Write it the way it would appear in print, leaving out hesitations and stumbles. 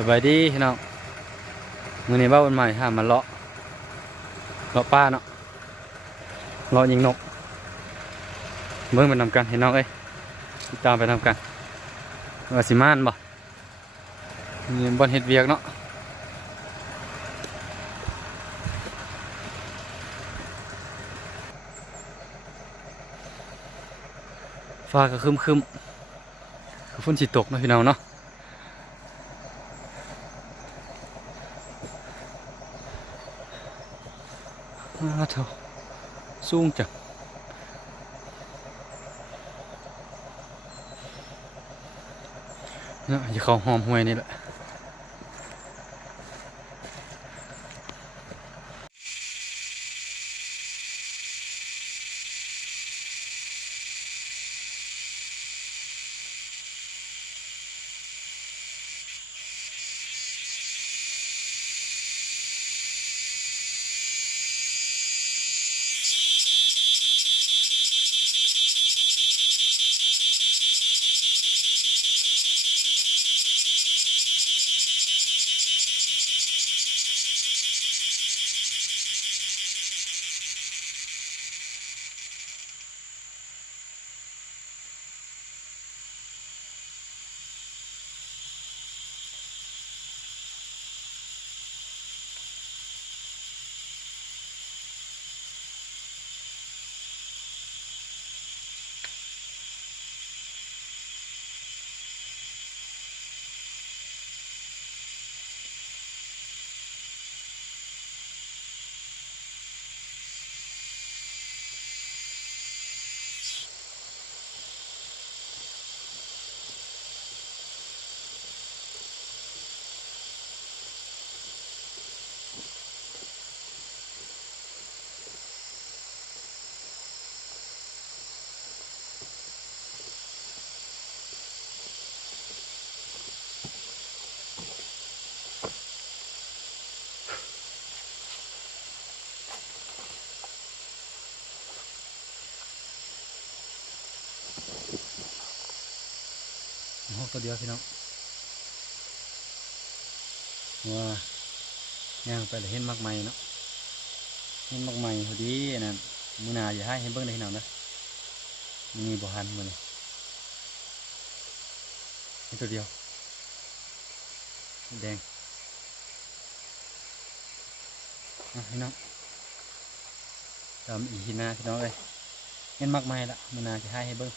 สบายดีพี่น้องมื้อนี้บ้าวันใหม่หามาเลาะป้าเนาะเลาะยิงนกเบิ่งไปนำกันพี่น้องเอ้ยติดตามไปนำกันว่าสิมานบ่นี่บ่อนเฮ็ดเวียกเนาะฟ้าก็ครึมคือฝนสิตกเนาะพี่น้องเนาะเท่าสูงจังเนาะอย่าเข้าหอมห้วยนี่แหละหอกตัวเดียวพี่น้องว่าย่างไปเลยเห็นมากไหมเนาะเห็นมากไหมพอดีนั่นมือหนาอย่าให้เห็นเบิ้งได้พี่น้องนะมีบ่หันมือนี่เห็นตัวเดียวแดงพี่น้องตามอีกทีหน้าพี่น้องเลยเห็นมากไหมละมือหนาจะให้เบิ้ง